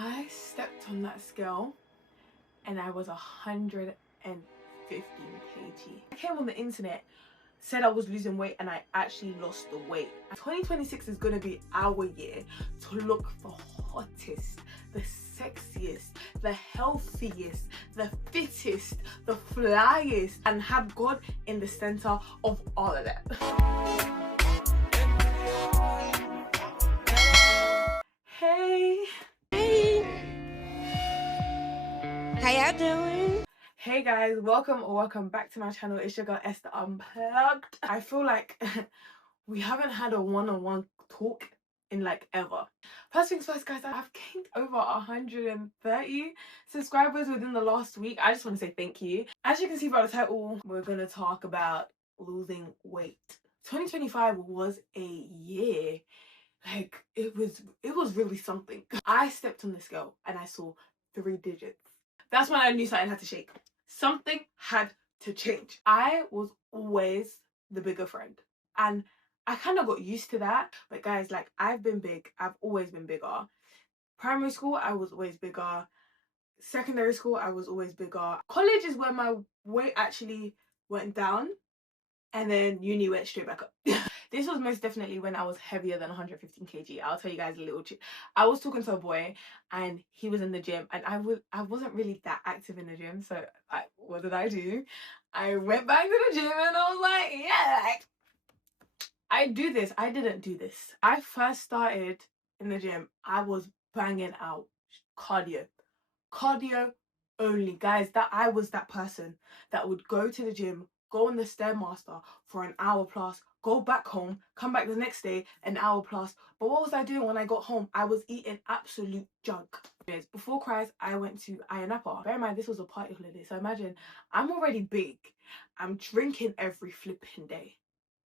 I stepped on that scale and I was 115 kg. I came on the internet, said I was losing weight, and I actually lost the weight. 2026 is going to be our year to look the hottest, the sexiest, the healthiest, the fittest, the flyest, and have God in the center of all of that. Hey. How y'all doing? Hey guys, welcome back to my channel. It's your girl Esther Unplugged. I feel like we haven't had a one-on-one talk in like ever. First things first, guys, I've gained over 130 subscribers within the last week. I just want to say thank you. As you can see by the title, we're gonna talk about losing weight. 2025 was a year, like it was really something. I stepped on the scale and I saw 3 digits. That's when I knew something had to shake. Something had to change. I was always the bigger friend, and I kind of got used to that. But guys, like, I've been big. I've always been bigger. Primary school, I was always bigger. Secondary school, I was always bigger. College is where my weight actually went down, and then uni went straight back up. This was most definitely when I was heavier than 115 kg. I'll tell you guys a little trick. I was talking to a boy and he was in the gym, and I wasn't really that active in the gym. So what did I do? I went back to the gym and I was like, yeah, like, I do this. I didn't do this. I first started in the gym, I was banging out cardio only, guys. That I was that person that would go to the gym, go on the stairmaster for an hour plus, go back home, come back the next day, an hour plus. But what was I doing when I got home? I was eating absolute junk. Before Christ, I went to Ayanapa. Bear in mind, this was a party holiday, so imagine I'm already big. I'm drinking every flipping day.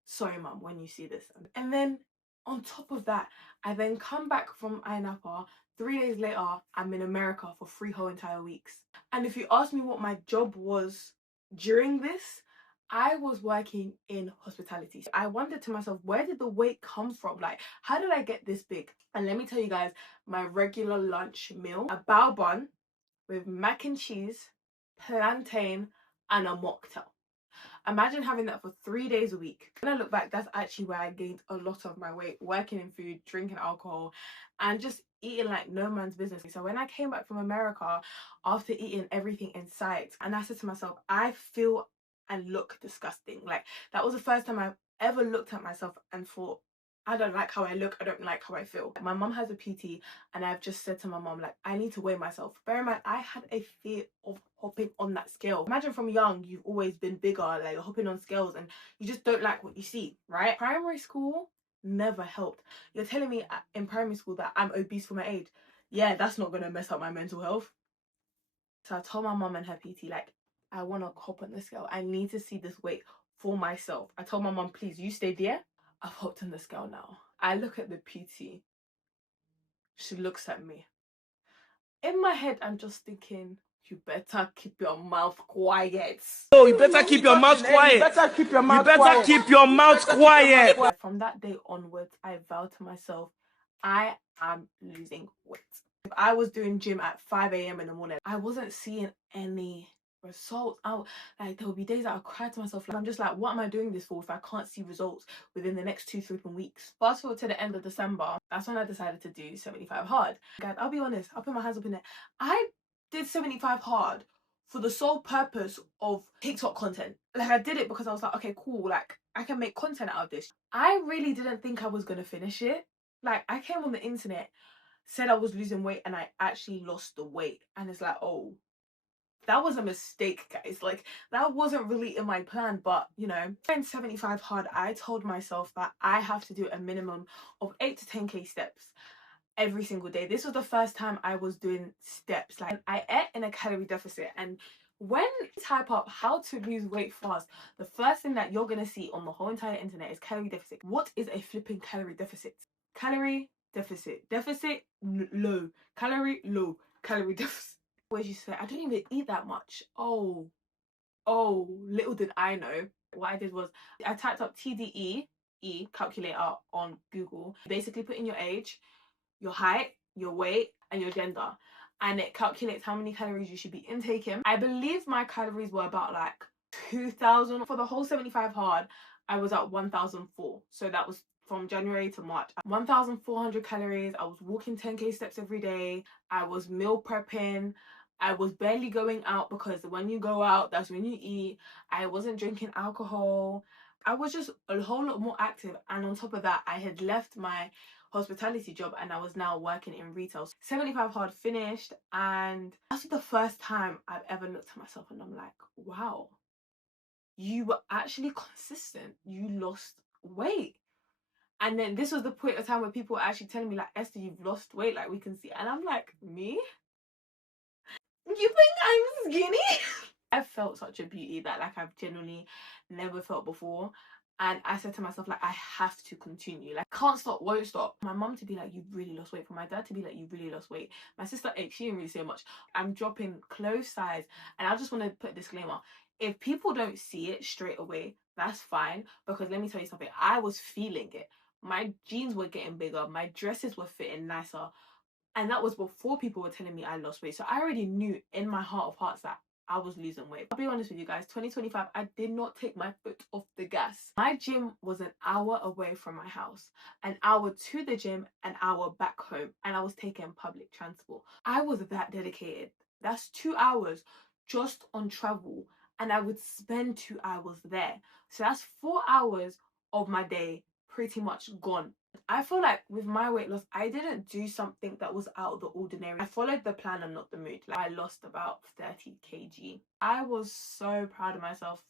Sorry, mum, when you see this. And then on top of that, I then come back from Ayanapa. 3 days later, I'm in America for 3 whole entire weeks. And if you ask me what my job was during this, I was working in hospitality. I wondered to myself, where did the weight come from? Like, how did I get this big? And let me tell you guys, my regular lunch meal, a bao bun with mac and cheese, plantain, and a mocktail. Imagine having that for 3 days a week. When I look back, that's actually where I gained a lot of my weight, working in food, drinking alcohol, and just eating like no man's business. So when I came back from America after eating everything in sight, and I said to myself, I feel and look disgusting. Like, that was the first time I've ever looked at myself and thought, I don't like how I look, I don't like how I feel. My mum has a PT, and I've just said to my mum, like, I need to weigh myself. Bear in mind, I had a fear of hopping on that scale. Imagine from young, you've always been bigger, like you're hopping on scales and you just don't like what you see, right? Primary school never helped. You're telling me in primary school that I'm obese for my age. Yeah, that's not gonna mess up my mental health. So I told my mum and her PT, like, I want to hop on the scale. I need to see this weight for myself. I told my mum, please, you stay there. I've hopped on the scale now. I look at the PT. She looks at me. In my head, I'm just thinking, you better keep your mouth quiet. Oh, you better keep your mouth quiet. You better keep your mouth quiet. From that day onwards, I vowed to myself, I am losing weight. If I was doing gym at 5 a.m. in the morning, I wasn't seeing any results. Like, there will be days that I cry to myself, like, I'm just like, what am I doing this for if I can't see results within the next 2-3 weeks? Fast forward to the end of December, that's when I decided to do 75 hard. Guys, I'll be honest, I'll put my hands up in it. I did 75 hard for the sole purpose of TikTok content. Like, I did it because I was like, okay, cool, like, I can make content out of this. I really didn't think I was gonna finish it. Like, I came on the internet, said I was losing weight, and I actually lost the weight. And it's like, oh, that was a mistake, guys. Like, that wasn't really in my plan. But, you know, in 75 hard, I told myself that I have to do a minimum of 8 to 10k steps every single day. This was the first time I was doing steps. Like, I ate in a calorie deficit, and when you type up how to lose weight fast, the first thing that you're gonna see on the whole entire internet is calorie deficit. What is a flipping calorie deficit? Calorie deficit. Deficit low. Calorie low. Calorie deficit. Always used to say, I don't even eat that much. Oh, little did I know. What I did was I typed up TDE calculator on Google. Basically put in your age, your height, your weight, and your gender. And it calculates how many calories you should be intaking. I believe my calories were about like 2,000. For the whole 75 hard, I was at 1,004. So that was from January to March. 1,400 calories. I was walking 10k steps every day. I was meal prepping. I was barely going out because when you go out, that's when you eat. I wasn't drinking alcohol. I was just a whole lot more active. And on top of that, I had left my hospitality job and I was now working in retail. 75 hard finished, and that's the first time I've ever looked at myself and I'm like, wow, you were actually consistent. You lost weight. And then this was the point of time where people were actually telling me, like, Esther, you've lost weight, like we can see. And I'm like, me? You think I'm skinny? I felt such a beauty that like I've genuinely never felt before. And I said to myself, like, I have to continue. Like, can't stop, won't stop. My mum to be like, you've really lost weight. For my dad to be like, you've really lost weight. My sister, she didn't really say much. I'm dropping clothes size. And I just want to put a disclaimer. If people don't see it straight away, that's fine. Because let me tell you something. I was feeling it. My jeans were getting bigger. My dresses were fitting nicer. And that was before people were telling me I lost weight. So I already knew in my heart of hearts that I was losing weight. I'll be honest with you guys, 2025, I did not take my foot off the gas. My gym was an hour away from my house, an hour to the gym, an hour back home, and I was taking public transport. I was that dedicated. That's 2 hours just on travel, and I would spend 2 hours there. So that's 4 hours of my day pretty much gone. I feel like with my weight loss, I didn't do something that was out of the ordinary. I followed the plan and not the mood. Like, I lost about 30 kg. I was so proud of myself.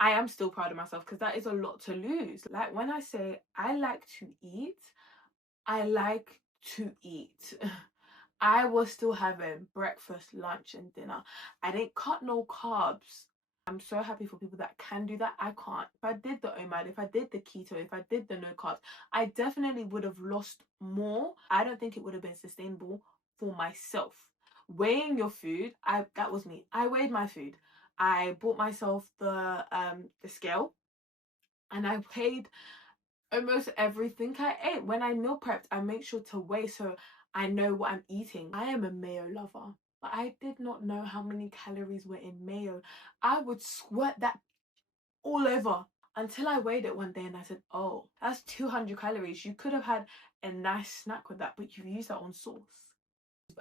I am still proud of myself because that is a lot to lose. Like, when I say I like to eat, I like to eat. I was still having breakfast, lunch, and dinner. I didn't cut no carbs. I'm so happy for people that can do that. I can't. If I did the OMAD, if I did the keto, if I did the no carbs, I definitely would have lost more. I don't think it would have been sustainable for myself. Weighing your food, that was me. I weighed my food. I bought myself the scale, and I weighed almost everything I ate. When I meal prepped, I make sure to weigh so I know what I'm eating. I am a mayo lover, but I did not know how many calories were in mayo. I would squirt that all over until I weighed it one day and I said, oh, that's 200 calories. You could have had a nice snack with that, but you used that on sauce.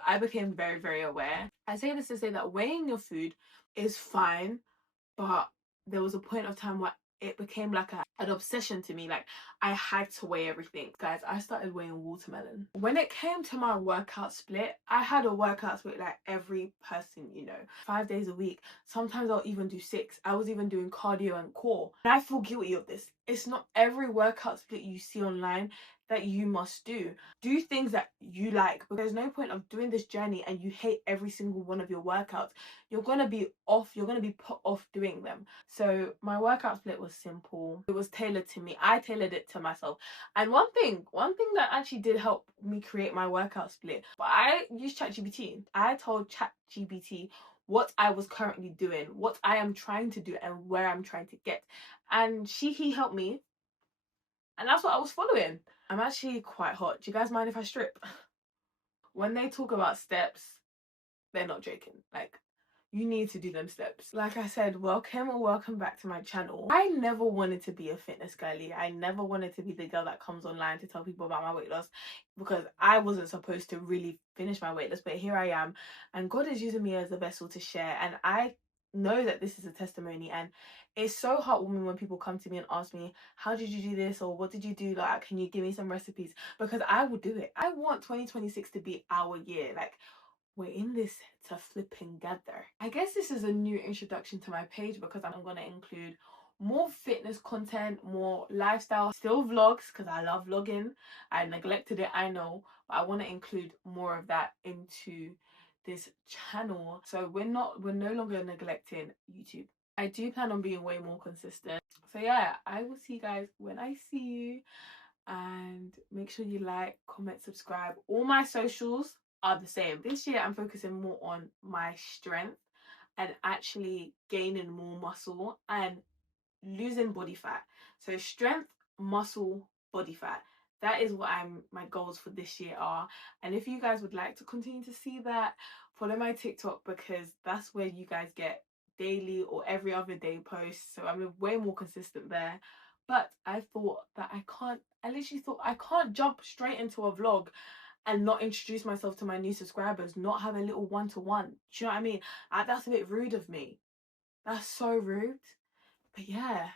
I became very, very aware. I say this to say that weighing your food is fine, but there was a point of time where it became like an obsession to me. Like, I had to weigh everything. Guys, I started weighing watermelon. When it came to my workout split, I had a workout split like every person, 5 days a week. Sometimes I'll even do 6. I was even doing cardio and core. And I feel guilty of this. It's not every workout split you see online that you must do. Do things that you like, but there's no point of doing this journey and you hate every single one of your workouts. You're gonna be off, you're gonna be put off doing them. So my workout split was simple. It was tailored to me. I tailored it to myself. And one thing that actually did help me create my workout split, but I used ChatGPT. I told ChatGPT what I was currently doing, what I am trying to do, and where I'm trying to get. And he helped me. And that's what I was following. I'm actually quite hot. Do you guys mind if I strip? When they talk about steps, they're not joking. Like, you need to do them steps. Like I said, welcome back to my channel. I never wanted to be a fitness girly. I never wanted to be the girl that comes online to tell people about my weight loss, because I wasn't supposed to really finish my weight loss, but here I am, and God is using me as a vessel to share. And I know that this is a testimony, and it's so heartwarming when people come to me and ask me, how did you do this, or what did you do, like, can you give me some recipes? Because I will do it. I want 2026 to be our year. Like, we're in this to flipping gather. I guess this is a new introduction to my page because I'm going to include more fitness content, more lifestyle, still vlogs because I love vlogging. I neglected it, I know, but I want to include more of that into this channel. So we're no longer neglecting YouTube. I do plan on being way more consistent. So yeah, I will see you guys when I see you. And make sure you like, comment, subscribe. All my socials are the same. This year I'm focusing more on my strength and actually gaining more muscle and losing body fat. So strength, muscle, body fat. that is what my goals for this year are. And if you guys would like to continue to see that, follow my TikTok, because that's where you guys get daily or every other day posts. So I'm way more consistent there. But I thought that I literally thought I can't jump straight into a vlog and not introduce myself to my new subscribers, not have a little one-to-one. Do you know what I mean? That's a bit rude of me. That's so rude. But yeah,